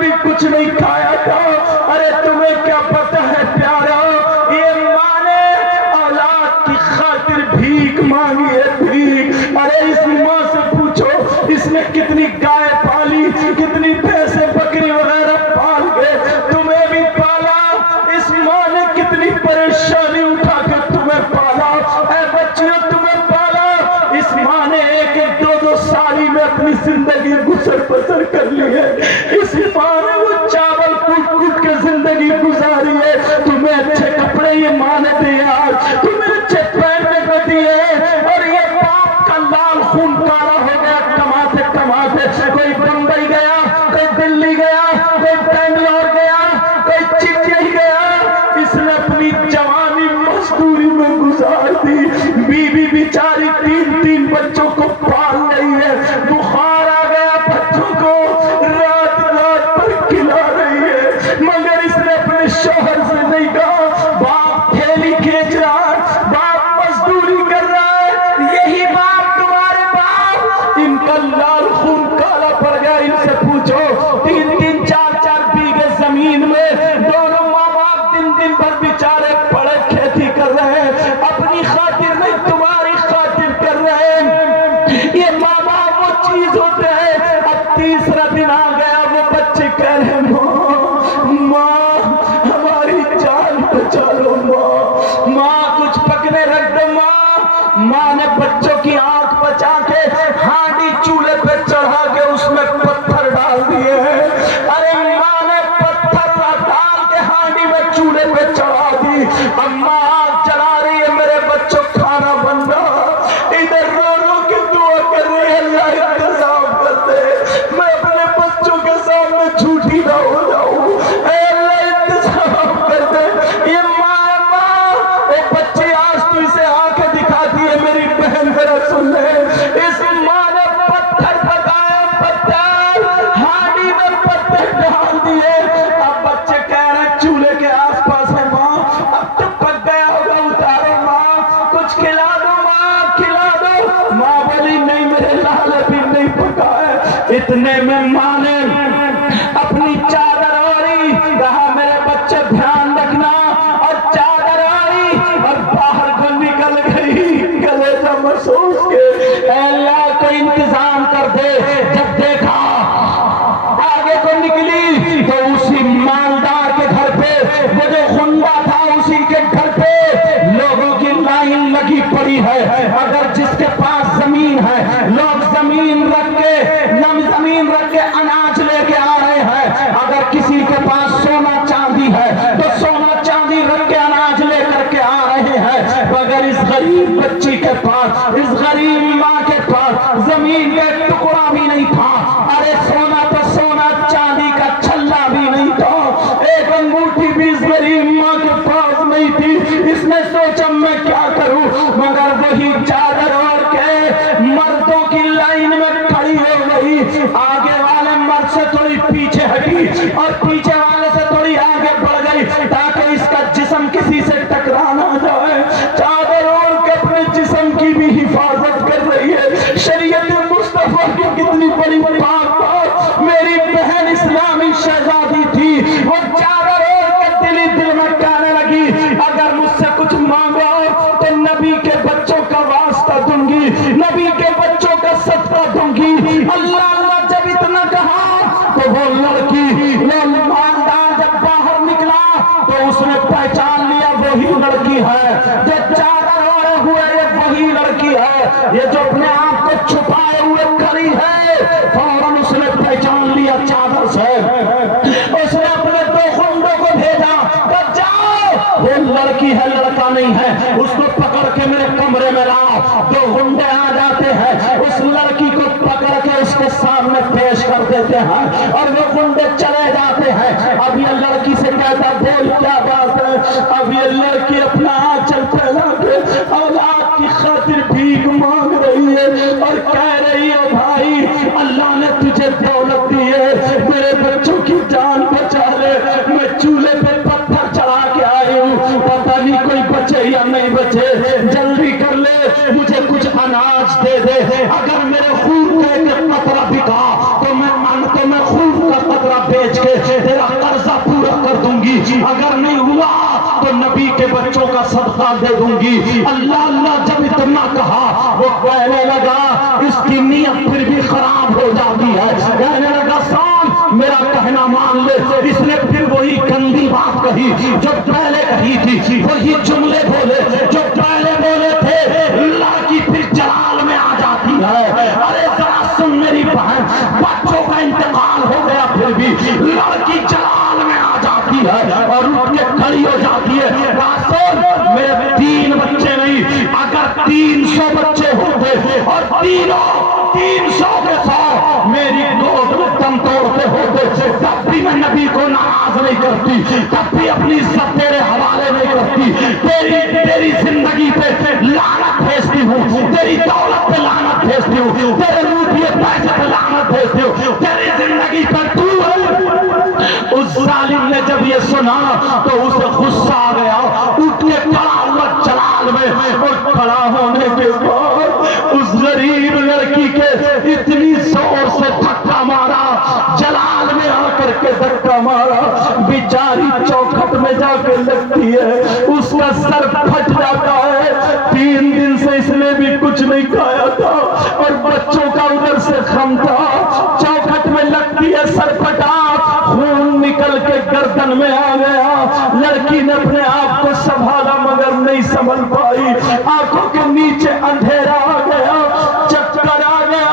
بھی کچھ نہیں کھایا تھا. ارے تمہیں کیا پتہ ہے پیارا, یہ ماں نے اولاد کی خاطر بھیک مانگی ہے, بھیک. ارے اس ماں سے پوچھو اس نے کتنی گائے پالی, کتنی پیسے بکری وغیرہ پال کے تمہیں بھی پالا. اس ماں نے کتنی پریشانی اٹھا کے تمہیں پالا. اے بچیوں تمہیں پالا. اس ماں نے ایک ایک دو دو سالی میں اپنی زندگی گزر بسر کر لی ہے. اس ماں نے وہ چاول کوٹ کوٹ کے زندگی گزاری ہے. تمہیں اچھے کپڑے یہ ماں نے دیے, آج تمہیں اچھے پہننے کو دیے, اور یہ باپ کا لال خون کارا ہو گیا کماتے کماتے. کوئی بمبئی گیا, کوئی دلی گیا, کوئی بنگلور گیا, کوئی چنئی گیا. اس نے اپنی جوانی مزدوری میں گزار دی. بیوی بیچاری تین تین بچوں کو پال رہی ہے. بخار آ گیا بچوں کو, رات رات پر کھلا رہی ہے. مگر اس نے اپنے شوہر سے نہیں کہا, باپ تھیلی کھینچ رہا ہے, باپ مزدوری کر رہا ہے, یہی باپ تمہارے باپ, ان کا لال خون کالا پڑ گیا. ان سے پوچھو تین تین چار چار بیگھے زمین میں دونوں ماں باپ دن دن بھر بیچارے پڑے کھیتی کر رہے ہیں, اپنی خاطر نہیں تمہاری خاطر کر رہے ہیں. یہ ماں باپ وہ چیز ہوتے ہیں. اب تیسرا دن آ گیا, وہ بچے کہہ رہے ہیں ماں ہماری جان بچا لو, ماں کچھ پکنے رکھ دو. ماں نے بچوں کی آنکھ بچا کے ہانڈی چولہے پہ چڑھا کے اس میں پتھر ڈال دیے ہیں. ارے ماں نے پتھر ڈال کے ہانڈی میں چولہے پہ چڑھا دی. اب ماں آگ جلا رہی ہے, میرے بچوں کھانا بن رہا, ادھر رو رو کے دعا کر رہی ہے, اللہ انتظام کر دے, میں اپنے بچوں کے سامنے جھوٹی نہ ہو جاؤں, اے اللہ انتظام کر دے. یہ ماں اے بچے آج تو اسے آنکھیں دکھاتی ہے, میری بہن ذرا سن لے. اس ماں نے پتھر پکایا, پتھر ہانڈی میں پتھر ڈال دیے. اب بچے کہہ رہے ہیں چولہے کے آس پاس ہے ماں, اب تو پک گیا ہوگا, اتارو ماں, کچھ کھلا دو ماں, کھلا دو. ماں بولی نہیں میرے لال ابھی نہیں پکا ہے. اتنے میں ماں نے اپنی چادر اوڑھی, کہا میرے بچے دھیان رکھنا, اور چادر آئی اور باہر کو نکل گئی کلیجہ محسوس کے. اے اللہ کوئی انتظام کر دے. جب دیکھا آگے کو نکلی تو اسی مالدار کے گھر پہ, وہ جو خندہ تھا اسی کے گھر پہ لوگوں کی لائن لگی پڑی ہے. اگر جس کے پاس زمین ہے لوگ زمین رکھ کے اناج لے کے آ رہے ہیں. اگر کسی کے پاس سونا چاندی ہے تو سونا چاندی رکھ کے اناج لے کر کے آ رہے ہیں. مگر اس غریب بچی کے پاس, اس غریب ماں کے پاس زمین کا ٹکڑا بھی نہیں تھا. ارے سونا تو سونا, چاندی کا چھلا بھی نہیں تھا, ایک انگوٹھی بھی اس غریب ماں کے پاس نہیں تھی. اس نے سوچا میں کیا کروں, مگر وہی چادر اوڑھ کے مردوں کی لائن میں کھڑی ہو گئی. آگے والے مرد سے تھوڑی پیچھے ہٹی اور پیچھے والے سے تھوڑی آگے بڑھ گئی, تاکہ اس کا جسم کسی سے ٹکرا نہ جائے. چادر اوڑھ کے اپنے جسم کی بھی حفاظت کر رہی ہے. شریعت مصطفیٰ کی کتنی بڑی بات. میری بہن اسلامی شہزادی تھی, وہ چادر اوڑھ کے دل ہی دل میں کہنے لگی اگر مجھ سے کچھ مانگو تو نبی کے بچوں کا واسطہ دوں گی, نبی کے بچوں کا صدقہ دوں گی. اللہ اللہ جب اتنا کہا تو وہ لڑکی, وہ مالدار جب باہر نکلا تو اس نے پہچان لیا وہی لڑکی ہے جو چادر اوڑھے ہوئے, یہ وہی لڑکی ہے, یہ جو اپنے آپ کو چھپائے ہوئے کھڑی ہے. فوراً اس نے پہچان لیا چادر سے. اس نے اپنے دو خندوں کو بھیجا, تو جاؤ وہ لڑکی ہے لڑکا نہیں ہے, اس کو پکڑ کے میرے کمرے میں لاؤ. دو گنڈے آ جاتے ہیں, اس لڑکی کو پکڑ کے اس کے سامنے پیش کر دیتے ہیں اور وہ گنڈے چلے جاتے ہیں. اب یہ لڑکی سے کہتا بول کیا بات ہے. اب یہ لڑکی اپنا آنچل پھیلا کے اولاد کی خاطر بھیک مانگ رہی ہے اور کہہ رہی ہے بھائی اللہ نے تجھے دولت دی ہے, میرے بچوں کی جان بچا لے. میں چولہے پہ پتھر چڑھا کے آئی ہوں, پتہ نہیں کوئی بچے یا نہیں بچے, جلدی کر لے, مجھے کچھ اناج دے دے. اگر میرے خون کا ایک قطرہ بکا تو میں خون کا قطرہ بیچ کے تیرا قرضہ پورا کر دوں گی، اگر نہیں ہوا تو نبی کے بچوں کا صدقہ دے دوں گی۔ اللہ اللہ جب اتنا کہا وہ کہنے لگا اس کی نیت پھر بھی خراب ہو جاتی ہے، کہنے لگا سام میرا کہنا مان لے۔ اس نے پھر وہی گندی بات کہی جو پہلے کہی تھی، وہی جملے بولے جو پہلے بولے تھے۔ لڑکی پھر جلال میں آ جاتی ہے، ارے ذرا سن میری بہن، بچوں کا انتقال ہو گیا پھر بھی لڑکی جلال میں آ جاتی ہے اور اٹھ کے کھڑی ہو جاتی ہے۔ رسول میرے 3 بچے نہیں، اگر 300 بچے ہوتے اور تینوں 300 کے 100 میری گود میں دم توڑتے ہوتے، تب بھی میں نبی کو ناراض نہیں کرتی، تب بھی اپنی عزت تیرے حوالے نہیں کرتی۔ تیری زندگی پہ لعنت بھیجتی ہوں، تیری دولت پہ لعنت بھیجتی ہوں، تیرے روپیے پیسے پہ لعنت بھیجتی ہوں، تیری زندگی پر تو ہے۔ اس ظالم نے جب یہ سنا تو اسے غصہ آ گیا، اٹھ کے کھڑا ہوا جلال میں، اور کھڑا ہونے کے بعد اس غریب لڑکی کے اتنی زور سے دھکا مارا، جلال میں آ کر کے دھکا مارا، بیچاری چوکھٹ میں جا کے لگتی ہے، اس کا سر پھٹ جاتا ہے۔ 3 دن سے اس نے بھی کچھ نہیں کھایا تھا اور بچوں کا ادھر سے غم تھا، چوکھٹ میں لگتی ہے، سر پھٹا، خون نکل کے گردن میں آ گیا۔ لڑکی نے اپنے آپ کو سنبھالا مگر نہیں سنبھل پائی، آنکھوں کے نیچے اندھیرا آ گیا، چکر آ گیا،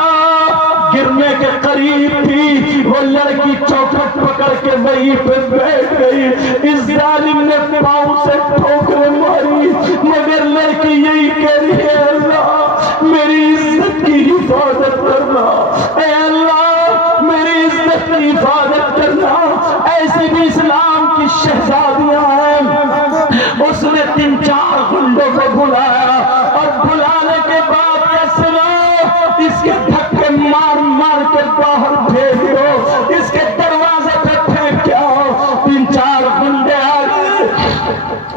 گرنے کے قریب تھی۔ وہ لڑکی چوکھٹ پکڑ کے وہیں پہ بیٹھ گئی۔ اس ظالم نے پاؤں سے ٹھوکریں ماری مگر لڑکی یہی کہہ رہی ہے اللہ میری عزت کی حفاظت کرنا، اے اللہ میری عزت کی حفاظت کرنا۔ ایسی بھی اسلام کی شہزادیاں ہیں۔ اس نے 3-4 گنڈوں کو بلایا اور بلانے کے بعد کیا سنا، اس کے دھکے مار مار کے باہر پھینک دو، اس کے دروازے پہ پھینک کے آؤ۔ 3-4 گنڈے آ گئے،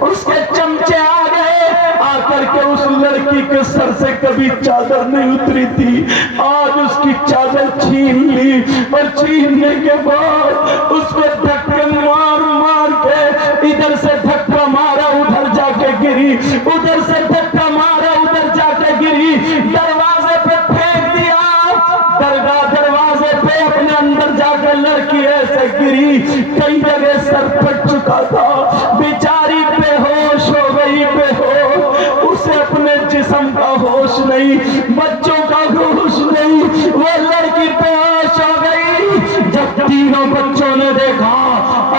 اس کے چمچے آ گئے، آ کر کے اس لڑکی کے سر سے کبھی چادر نہیں اتری تھی، آج اس کی چادر چھین لی، اور چھیننے کے بعد اس پہ دھکے مار مار کے ادھر سے دھکا مارا ادھر جا کے گری، ادھر سے دھکا مارا ادھر جا کے گری، دروازے پہ پھینک دیا، دروازے پہ اپنے اندر جا کے لڑکی ایسے گری، کئی جگہ سر پھٹ چکا تھا، بیچاری بے ہوش ہو گئی، بے ہوش، اسے اپنے جسم کا ہوش نہیں، بچوں کا ہوش نہیں، وہ لڑکی بے ہوش ہو گئی۔ جب تینوں بچوں نے دیکھا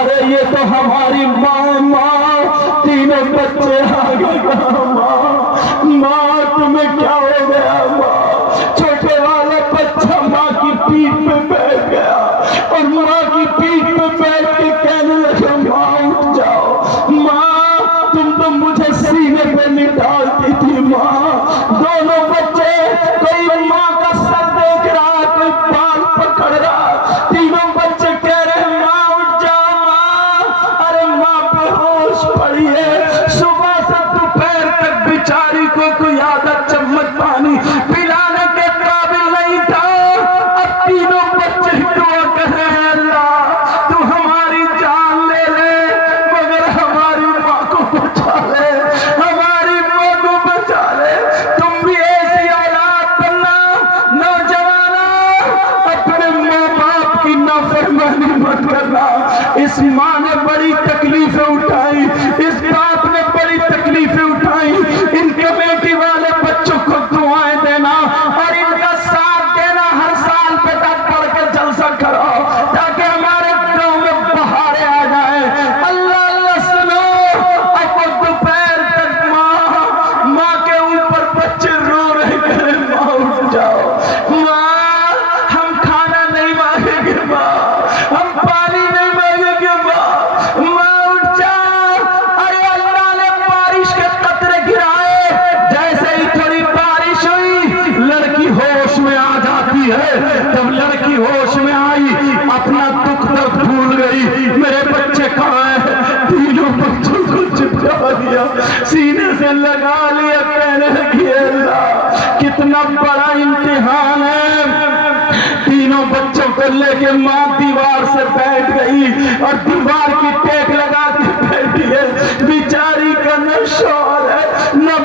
ارے یہ تو ہماری ماں، تینوں بچے آگے کہا ماں تمہیں کیا ہو گیا ماں؟ چھوٹے والا بچہ ماں کی پیٹھ پہ بیٹھ گیا اور ماں کی پیٹھ پہ بیٹھ کے کہنے لگا ماں اٹھ جاؤ، ماں تم تو مجھے سینے پہ نہیں ڈالتی تھی ماں۔ دونوں بچے کوئی ماں کا سر دیکھ رہا، کوئی بال پکڑ رہا، تینوں بچے کہہ رہے ماں اٹھ جاؤ ماں، ارے ماں بے ہوش پڑی ہے، صبح سے دوپہر تک بیچاری کو کوئی آدھا چمچ پانی پلانے کے قابل نہیں تھا۔ اب تینوں بچے دعا کر رہے ہیں اللہ تو ہماری جان لے لے مگر ہماری ماں کو بچا لے، ہماری ماں کو بچا لے۔ تم بھی ایسی اولاد بننا، نوجوانوں اپنے ماں باپ کی نافرمانی مت کرنا۔ اس ماں نے بڑی تکلیفیں اٹھائی، اس باپ نے بڑی تکلیفیں اٹھائی، ان کمیٹی والے بچوں کو دعائیں دینا اور ان کا ساتھ دینا، ہر سال بیٹا پڑھ کے جلسہ کرو تاکہ ہمارے گاؤں میں بہاریں آ جائیں۔ اللہ اللہ سنو، اب وہ دوپہر تک ماں کے اوپر بچے رو رہے کرے ماں اٹھ جاؤ، ماں ہم کھانا نہیں مانگیں گے، ماں ہم پانی نہیں مانگیں گے، ماں اٹھ جاؤ۔ ارے اللہ نے بارش کے قطرے گرائے، جیسے ہی تھوڑی بارش ہوئی لڑکی ہوش میں آ جاتی ہے۔ جب لڑکی ہوش میں آئی اپنا دکھ درد بھول گئی، میرے بچے کہاں ہیں؟ تینوں بچوں کو چپکا دیا، سینے سے لگا لیا، کہنے لگی اللہ کتنا بڑا امتحان ہے۔ تینوں بچوں کو لیکن ماں دیوار سے بیٹھ گئی اور دیوار کی ٹیک لگا کے بیٹھی ہے، بیچاری کا نہ شوہر ہے نہ